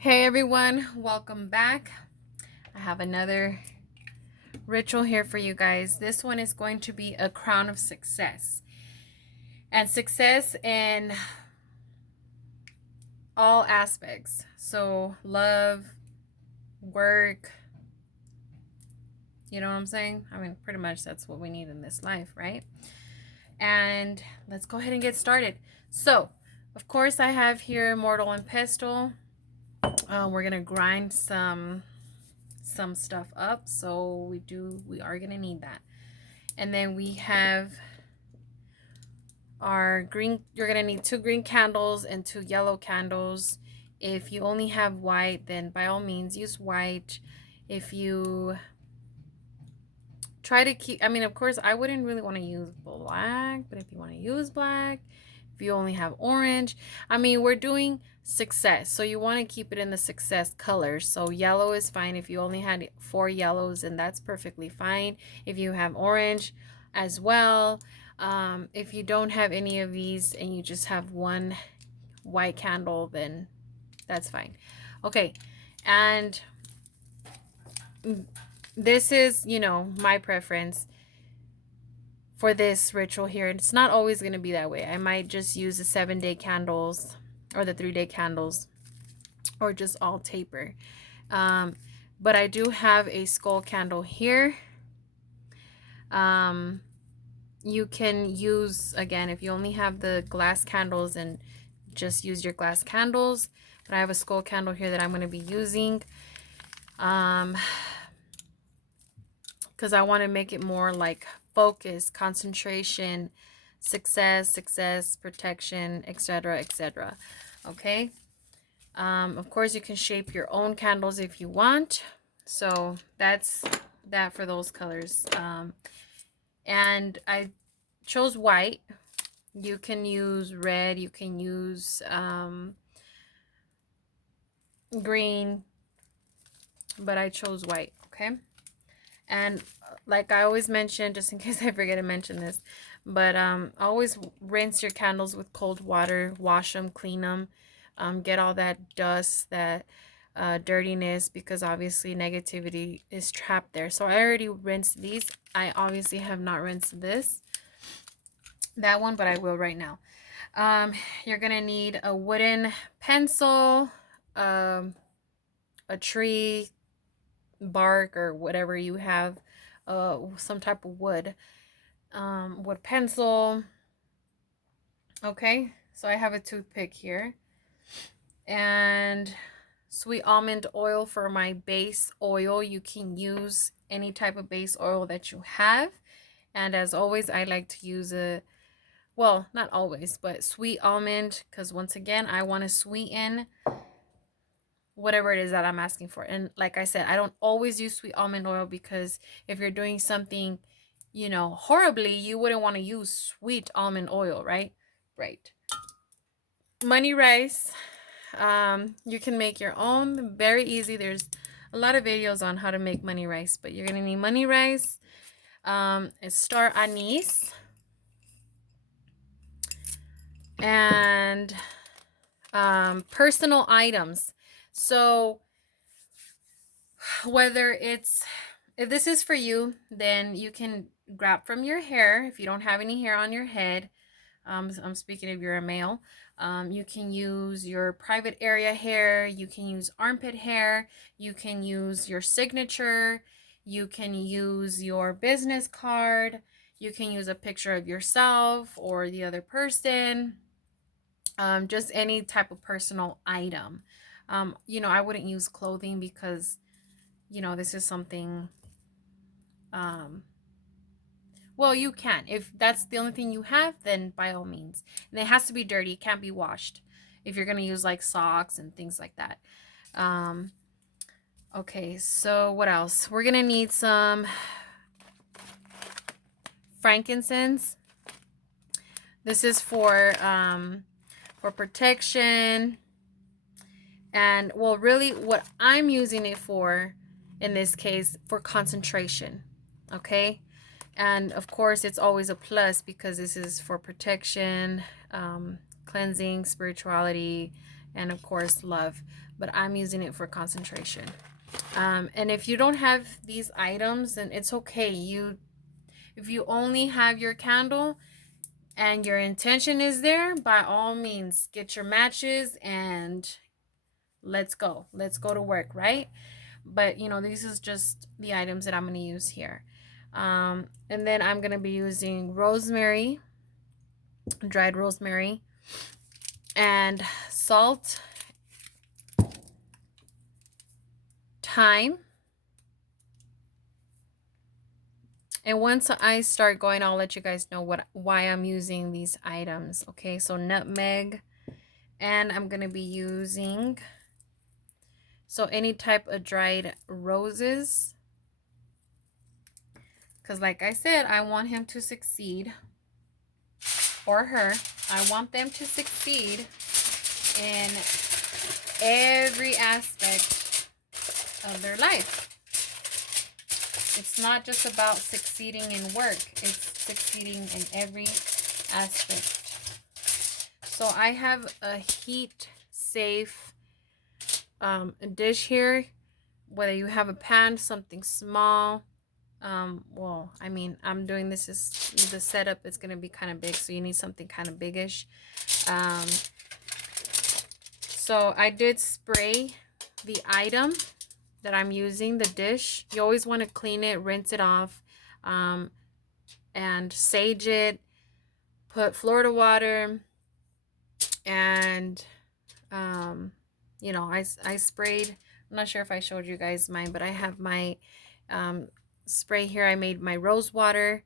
Hey everyone, welcome back. I have another ritual here for you guys. This one is going to be a crown of success. And success in all aspects. So love, work, you know what I'm saying? I mean, pretty much that's what we need in this life, right? And let's go ahead and get started. So, of course, I have here mortal and pestle. We're gonna grind some stuff up, so we are gonna need that. And then we have our green. You're gonna need 2 green candles and 2 yellow candles. If you only have white, then by all means use white. If you try to keep, I mean, of course I wouldn't really want to use black, but if you want to use black, if you only have orange, I mean, we're doing Succss, so you want to keep it in the Succss colors. So yellow is fine. If you only had 4 yellows, then that's perfectly fine. If you have orange as well, if you don't have any of these and you just have 1 white candle, then that's fine. Okay, and this is, my preference for this ritual here. It's not always going to be that way. I might just use the 7-day candles or the 3-day candles or just all taper. But I do have a skull candle here. You can use, again, if you only have the glass candles, and just use your glass candles. But I have a skull candle here that I'm going to be using. Because I want to make it more like focus, concentration, success, protection, etc., etc. Okay. Of course, you can shape your own candles if you want. So that's that for those colors. And I chose white. You can use red. You can use green. But I chose white. Okay. And like I always mention, just in case I forget to mention this, but always rinse your candles with cold water, wash them, clean them, get all that dust, that dirtiness, because obviously negativity is trapped there. So I already rinsed these. I obviously have not rinsed that one, but I will right now. You're gonna need a wooden pencil, a tree bark or whatever you have, some type of wood pencil. Okay, so I have a toothpick here, and sweet almond oil for my base oil. You can use any type of base oil that you have, and as always I like to use well, not always, but sweet almond, because once again I want to sweeten whatever it is that I'm asking for. And like I said, I don't always use sweet almond oil, because if you're doing something, horribly, you wouldn't want to use sweet almond oil, right? Right. Money rice. You can make your own. Very easy. There's a lot of videos on how to make money rice, but you're going to need money rice, star anise, and personal items. So whether if this is for you, then you can grab from your hair. If you don't have any hair on your head, I'm speaking if you're a male, you can use your private area hair, you can use armpit hair, you can use your signature, you can use your business card, you can use a picture of yourself or the other person, just any type of personal item. I wouldn't use clothing, because this is something, well, you can. If that's the only thing you have, then by all means. And it has to be dirty. It can't be washed if you're going to use like socks and things like that. Okay, so what else? We're going to need some frankincense. This is for protection. And well, really what I'm using it for, in this case, for concentration. Okay. And of course, it's always a plus, because this is for protection, cleansing, spirituality, and of course love, but I'm using it for concentration. And if you don't have these items, then it's okay. If you only have your candle and your intention is there, by all means get your matches and let's go to work, right? But you know, this is just the items that I'm going to use here. And then I'm going to be using rosemary, dried rosemary, and salt, thyme. And once I start going, I'll let you guys know why I'm using these items. Okay, so nutmeg, and I'm going to be using, so any type of dried roses, because like I said, I want him to succeed, or her. I want them to succeed in every aspect of their life. It's not just about succeeding in work. It's succeeding in every aspect. So I have a heat safe dish here. Whether you have a pan, something small. Well, I mean, I'm doing this is the setup is going to be kind of big, so you need something kind of biggish. So I did spray the item that I'm using, the dish. You always want to clean it, rinse it off, and sage it, put Florida water, and you know, I sprayed. I'm not sure if I showed you guys mine, but I have my spray here. I made my rose water,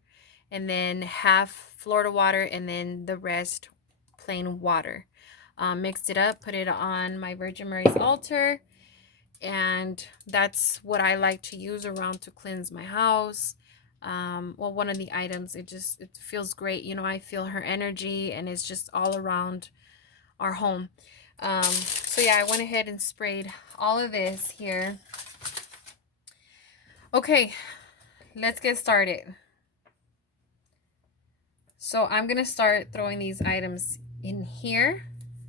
and then half Florida water, and then the rest plain water. Mixed it up, put it on my Virgin Mary's altar, and that's what I like to use around to cleanse my house. Well, one of the items, it feels great. You know, I feel her energy, and it's just all around our home. So yeah, I went ahead and sprayed all of this here. Okay, let's get started. So I'm gonna start throwing these items in here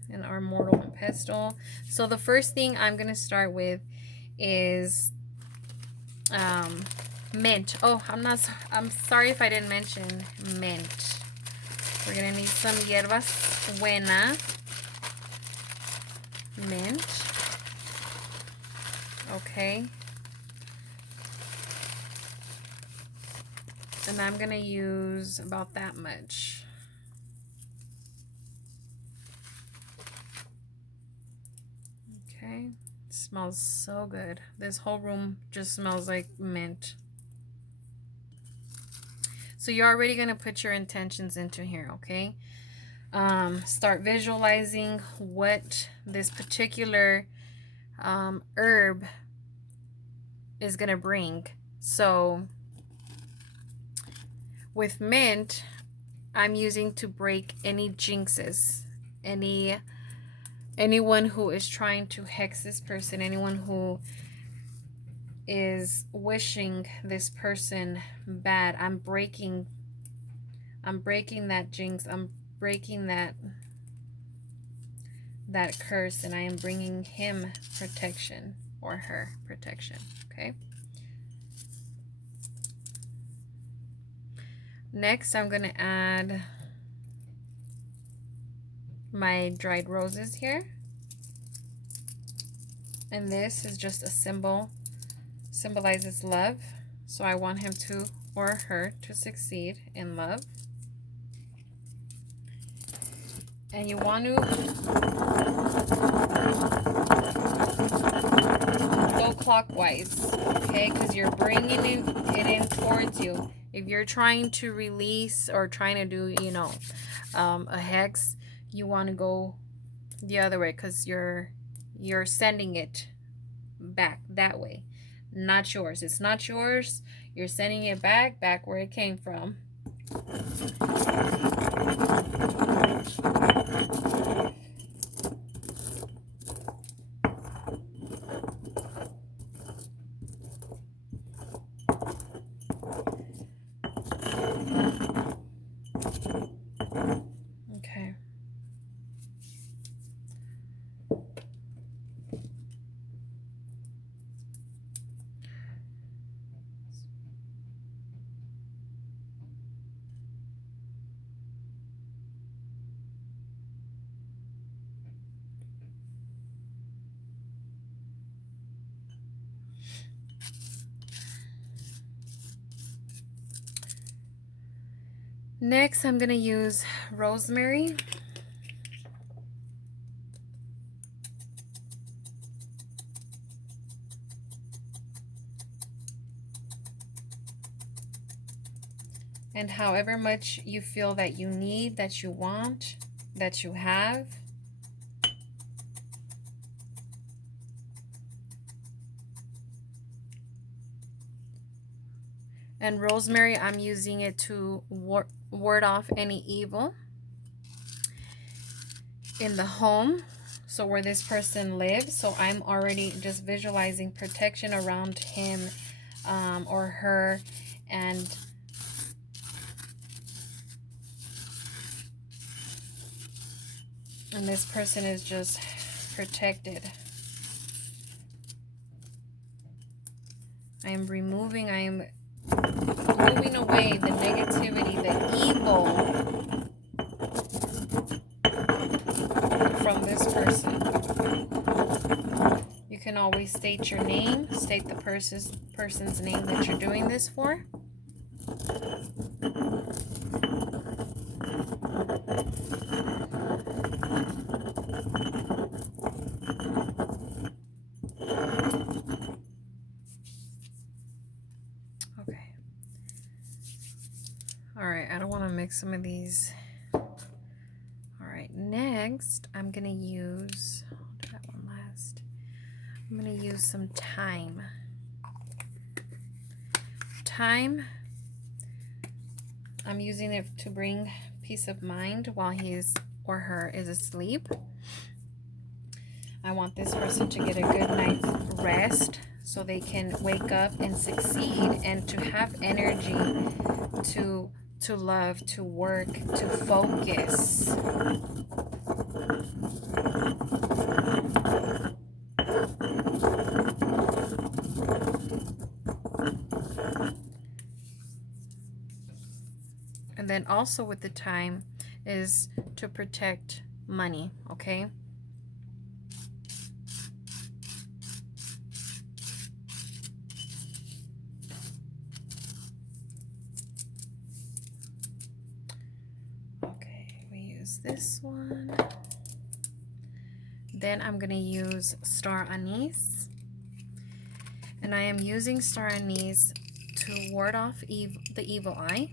in our mortar and pestle. So the first thing I'm gonna start with is mint. Oh, I'm sorry if I didn't mention mint. We're gonna need some hierbas buena, mint. Okay, and I'm gonna use about that much. Okay, it smells so good. This whole room just smells like mint. So you're already gonna put your intentions into here, okay? Start visualizing what this particular herb is gonna bring. So with mint, I'm using to break any jinxes, anyone who is trying to hex this person, anyone who is wishing this person bad. I'm breaking that jinx. I'm breaking that curse, and I am bringing him protection or her protection. Okay. Next, I'm going to add my dried roses here. And this is just a symbol, symbolizes love. So I want him to, or her, to succeed in love. And you want to go clockwise, okay? Because you're bringing it in towards you. If you're trying to release or trying to do, you know, a hex, you want to go the other way, because you're sending it back that way, not yours. It's not yours. You're sending it back where it came from. Okay. Next, I'm going to use rosemary. And however much you feel that you need, that you want, that you have. And rosemary, I'm using it to ward off any evil in the home, so where this person lives. So I'm already just visualizing protection around him or her, and this person is just protected. I am moving away the negativity, the evil from this person. You can always state your name, state the person's name that you're doing this for. Okay. All right, I don't want to mix some of these. All right, next I'm going to use, I'll do that one last. I'm going to use some thyme. Thyme, I'm using it to bring peace of mind while he's or her is asleep. I want this person to get a good night's rest so they can wake up and succeed and to have energy to love, to work, to focus. And then also with the thyme is to protect money, okay? Okay, we use this one. Then I'm going to use star anise. And I am using star anise to ward off the evil eye.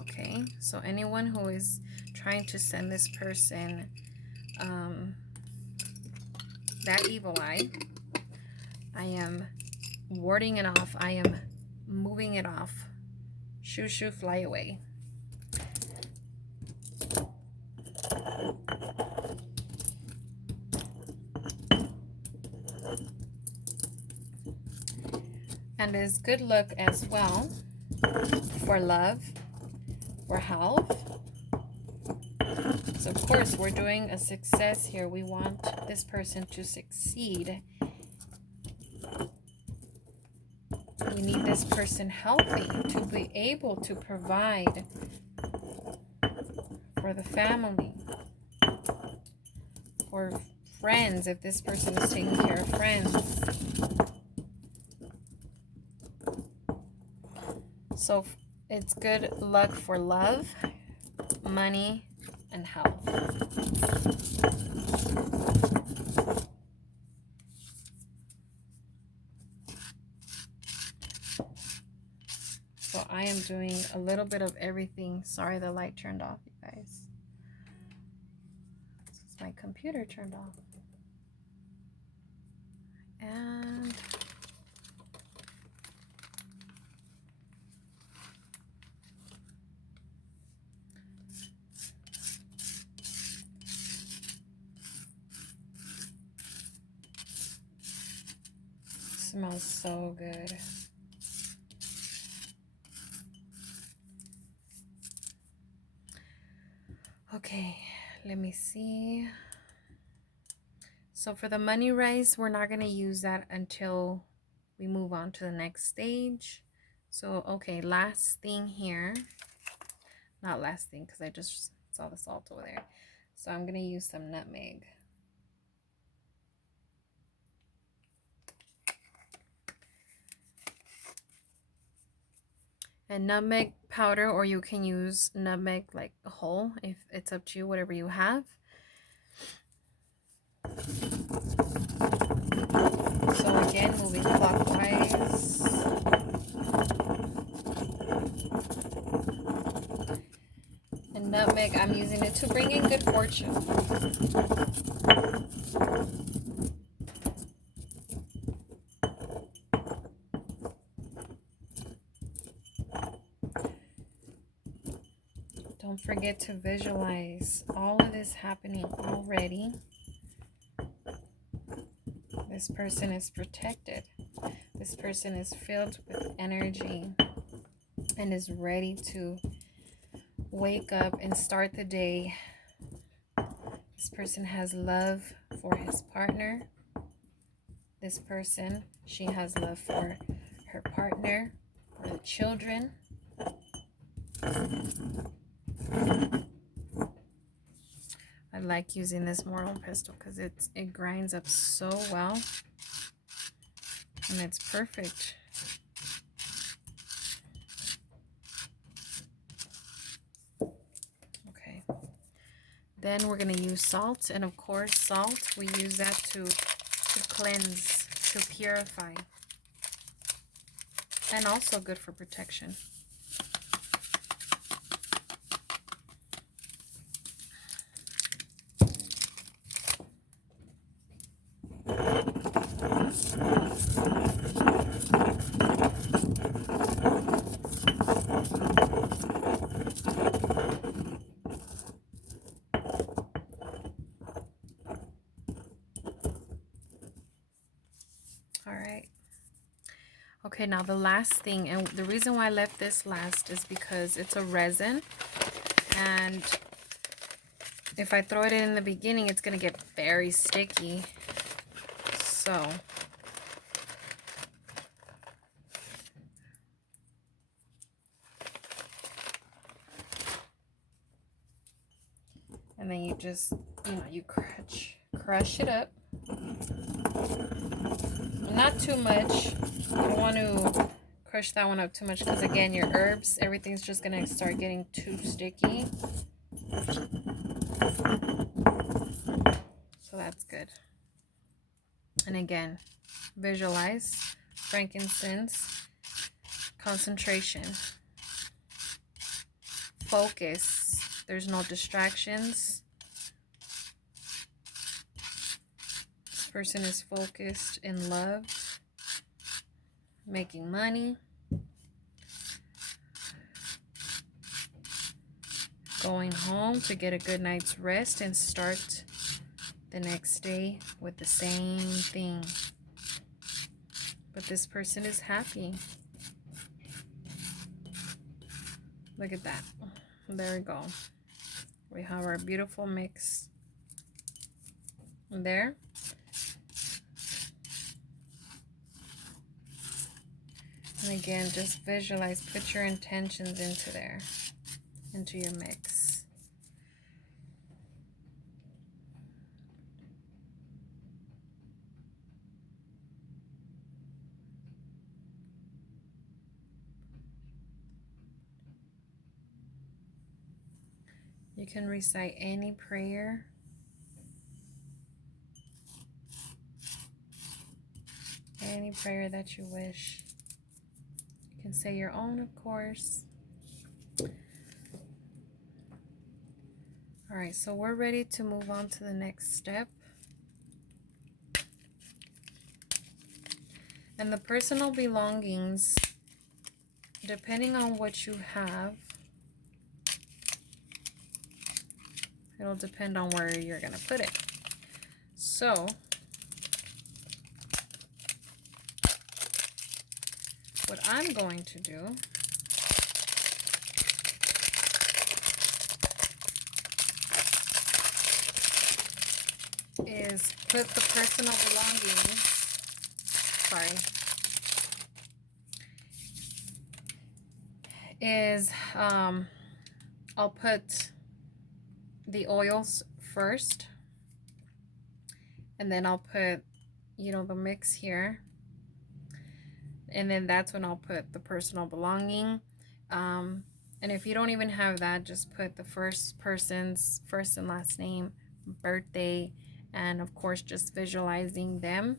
Okay, so anyone who is trying to send this person that evil eye, I am warding it off. I am moving it off. Shoo, shoo, fly away. And is good luck as well for love, for health. So of course we're doing a success here. We want this person to succeed. We need this person healthy to be able to provide for the family, for friends, if this person is taking care of friends. So it's good luck for love, money, and health. So I am doing a little bit of everything. Sorry, the light turned off, you guys. My computer turned off. And smells so good. Okay, let me see. So for the money rice, we're not going to use that until we move on to the next stage. So, okay, last thing here. Not last thing, because I just saw the salt over there. So I'm going to use some nutmeg. and nutmeg powder, or you can use nutmeg like whole, if it's up to you, whatever you have. So again, moving clockwise. And nutmeg, I'm using it to bring in good fortune. Don't forget to visualize all of this happening already. This person is protected. This person is filled with energy and is ready to wake up and start the day. This person has love for his partner. This person, she has love for her partner, for the children. I like using this mortal pestle because it grinds up so well, and it's perfect. Okay, then we're going to use salt, and of course salt, we use that to cleanse, to purify, and also good for protection. All right. Okay, now the last thing, and the reason why I left this last is because it's a resin, and if I throw it in the beginning, it's going to get very sticky. So and then you just, you crush it up. Not too much. You don't want to crush that one up too much because, again, your herbs, everything's just going to start getting too sticky. So that's good. And again, visualize, frankincense, concentration, focus. There's no distractions. This person is focused in love, making money, going home to get a good night's rest and start the next day with the same thing. But this person is happy. Look at that. There we go. We have our beautiful mix there. And again, just visualize, put your intentions into there, into your mix. You can recite any prayer. Any prayer that you wish. You can say your own, of course. All right, so we're ready to move on to the next step. And the personal belongings, depending on what you have, it'll depend on where you're going to put it. So, what I'm going to do is put the personal belongings, I'll put the oils first, and then I'll put, the mix here, and then that's when I'll put the personal belonging, Um, and if you don't even have that, just put the first person's first and last name, birthday, and of course, just visualizing them.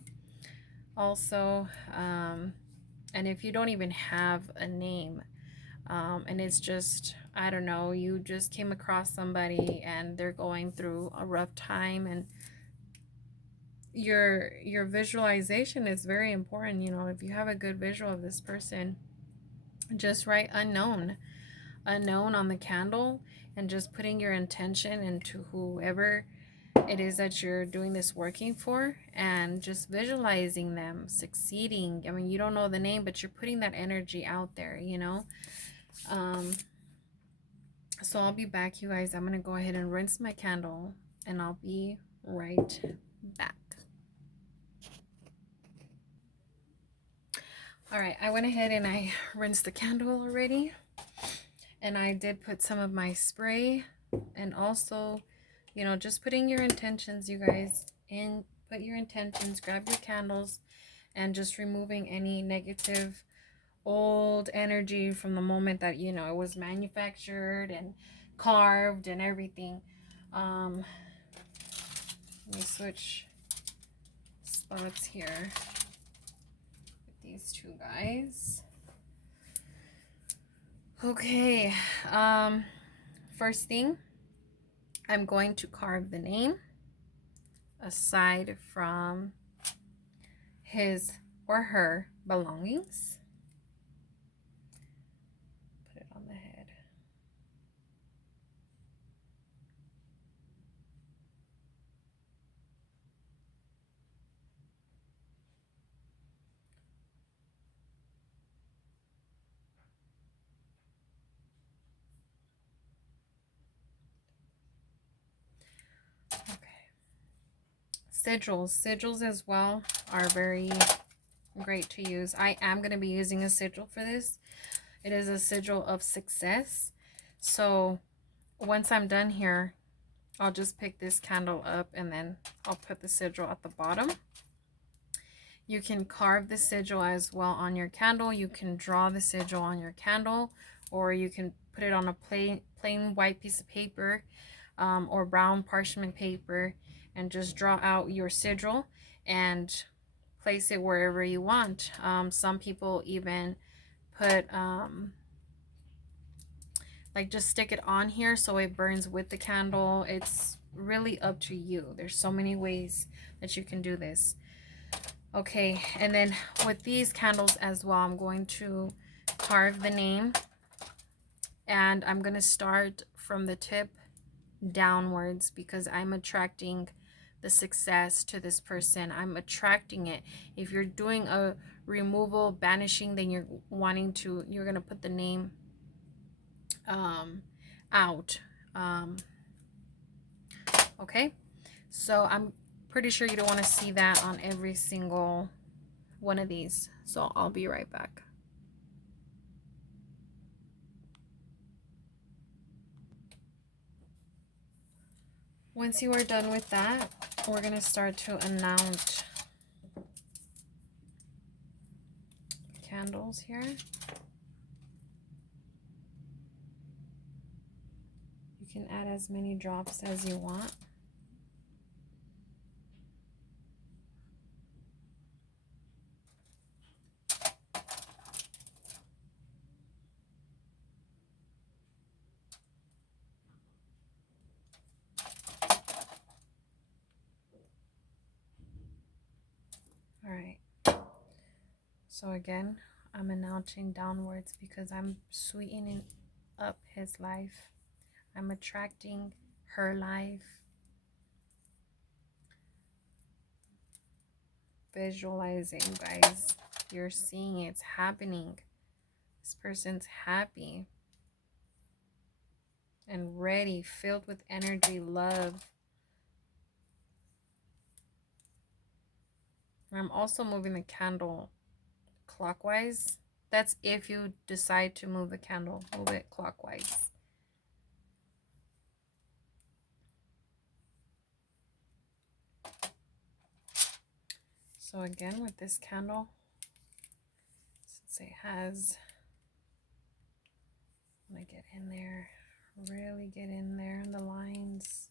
Also, and if you don't even have a name, and it's just, I don't know, you just came across somebody and they're going through a rough time, and your visualization is very important. You know, if you have a good visual of this person, just write unknown on the candle, and just putting your intention into whoever it is that you're doing this working for, and just visualizing them succeeding. I mean, you don't know the name, but you're putting that energy out there, you know. So I'll be back, you guys. I'm gonna go ahead and rinse my candle, and I'll be right back. All right, I went ahead and I rinsed the candle already, and I did put some of my spray, and also, you know, just putting your intentions, you guys, in. Put your intentions, grab your candles, and just removing any negative old energy from the moment that, you know, it was manufactured and carved and everything. Let me switch spots here with these two guys. Okay, first thing, I'm going to carve the name aside from his or her belongings. Put it on the head. Okay. Sigils as well are very great to use. I am going to be using a sigil for this. It is a sigil of Succss. So once I'm done here, I'll just pick this candle up, and then I'll put the sigil at the bottom. You can carve the sigil as well on your candle. You can draw the sigil on your candle, or you can put it on a plain white piece of paper, or brown parchment paper, and just draw out your sigil and place it wherever you want. Some people even put like just stick it on here so it burns with the candle. It's really up to you. There's so many ways that you can do this. Okay, and then with these candles as well, I'm going to carve the name, and I'm going to start from the tip downwards because I'm attracting the success to this person. I'm attracting it. If you're doing a removal, banishing, then you're going to put the name out. Okay, so I'm pretty sure you don't want to see that on every single one of these, so I'll be right back. Once you are done with that, we're going to start to announce candles here. You can add as many drops as you want. All right. So again, I'm announcing downwards because I'm sweetening up his life. I'm attracting her life. Visualizing, guys. You're seeing it's happening. This person's happy and ready, filled with energy, love. And I'm also moving the candle clockwise. That's if you decide to move the candle, move it clockwise. So again, with this candle, since it has I'm gonna get in there, really get in there in the lines.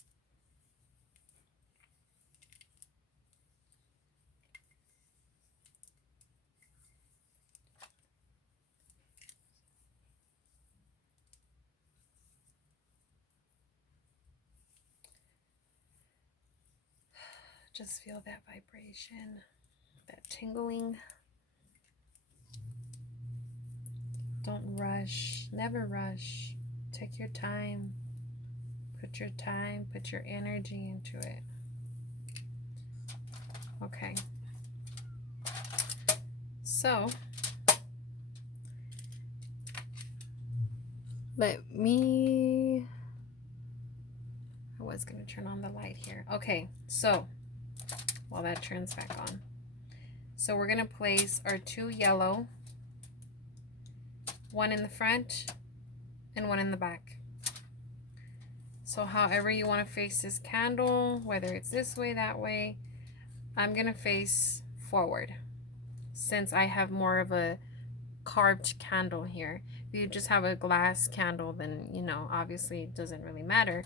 Just feel that vibration, that tingling. Don't rush, never rush. Take your time. Put your energy into it. Okay. So, I was going to turn on the light here. Okay, so, while that turns back on. So we're going to place our 2 yellow, one in the front and one in the back. So however you want to face this candle, whether it's this way, that way, I'm going to face forward since I have more of a carved candle here. If you just have a glass candle, then, you know, obviously it doesn't really matter.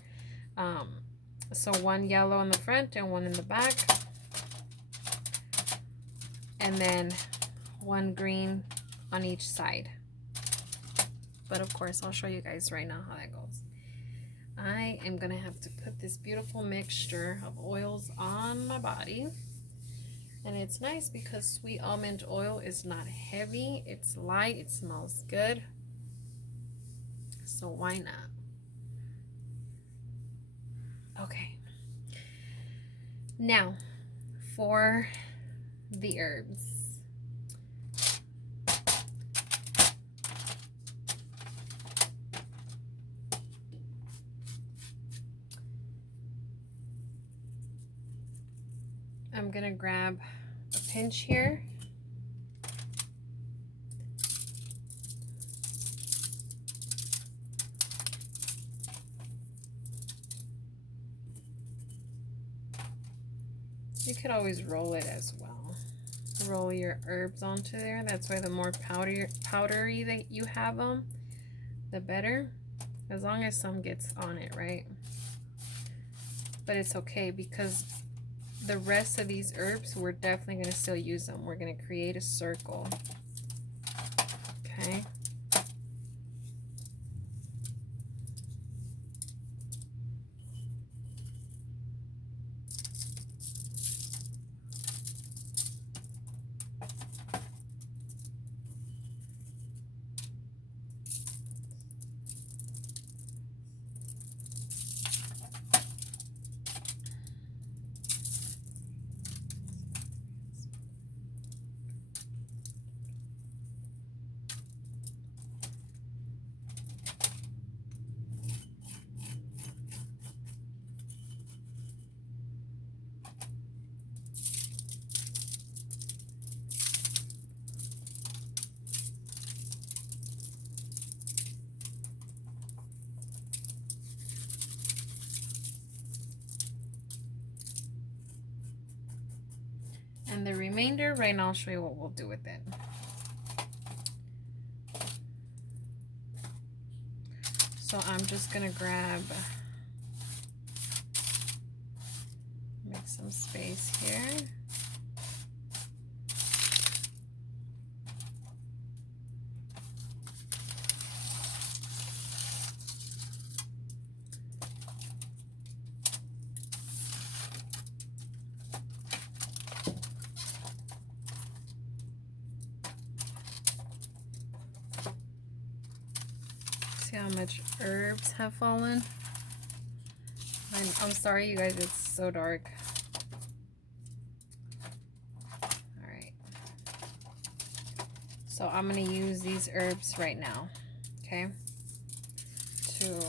So 1 yellow in the front and 1 in the back. And then 1 green on each side. But of course, I'll show you guys right now how that goes. I am gonna have to put this beautiful mixture of oils on my body. And it's nice because sweet almond oil is not heavy, it's light, it smells good. So why not? Okay. Now, for the herbs. I'm gonna grab a pinch here. You could always roll it as well. Roll your herbs onto there. That's why the more powdery that you have them, the better. As long as some gets on it, right? But it's okay because the rest of these herbs, we're definitely going to still use them. We're going to create a circle. Okay. And the remainder, right now I'll show you what we'll do with it. So I'm just gonna make some space here. See how much herbs have fallen? I'm sorry, you guys, it's so dark. Alright. So I'm going to use these herbs right now, okay, to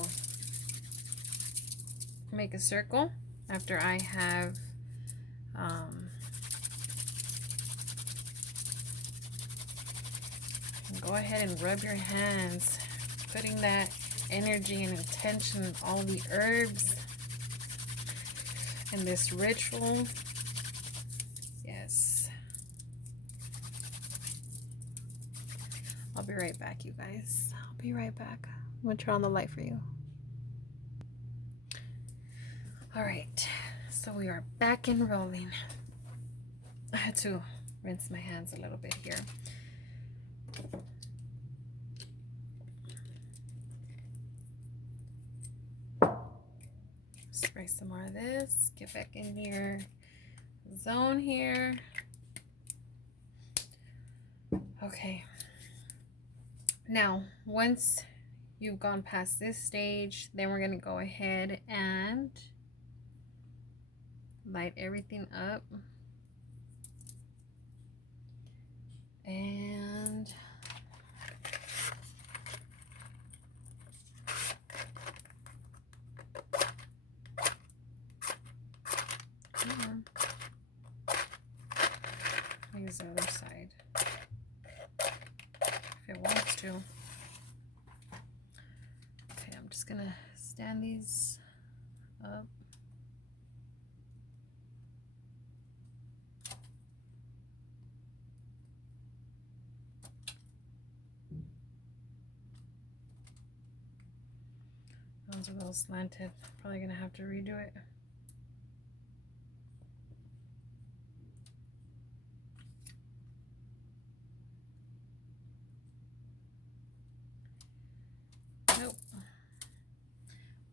make a circle after I have go ahead and rub your hands, putting that energy and intention in all the herbs and this ritual. Yes. I'll be right back, you guys. I'll be right back. I'm gonna turn on the light for you. All right, so we are back and rolling. I had to rinse my hands a little bit here. Spray some more of this, get back in your zone here. Okay, now once you've gone past this stage, then we're gonna go ahead and light everything up. And use the other side if it wants to. Okay, I'm just gonna stand these up. Those are a little slanted. Probably gonna have to redo it. Nope.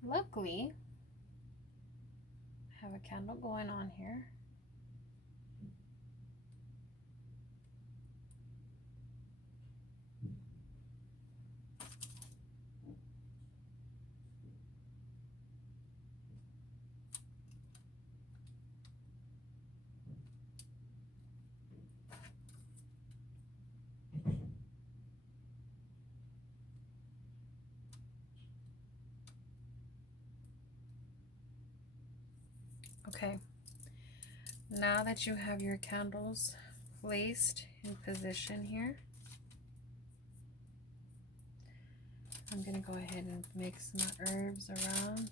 Luckily, I have a candle going on here. Okay, now that you have your candles placed in position here, I'm gonna go ahead and mix my herbs around.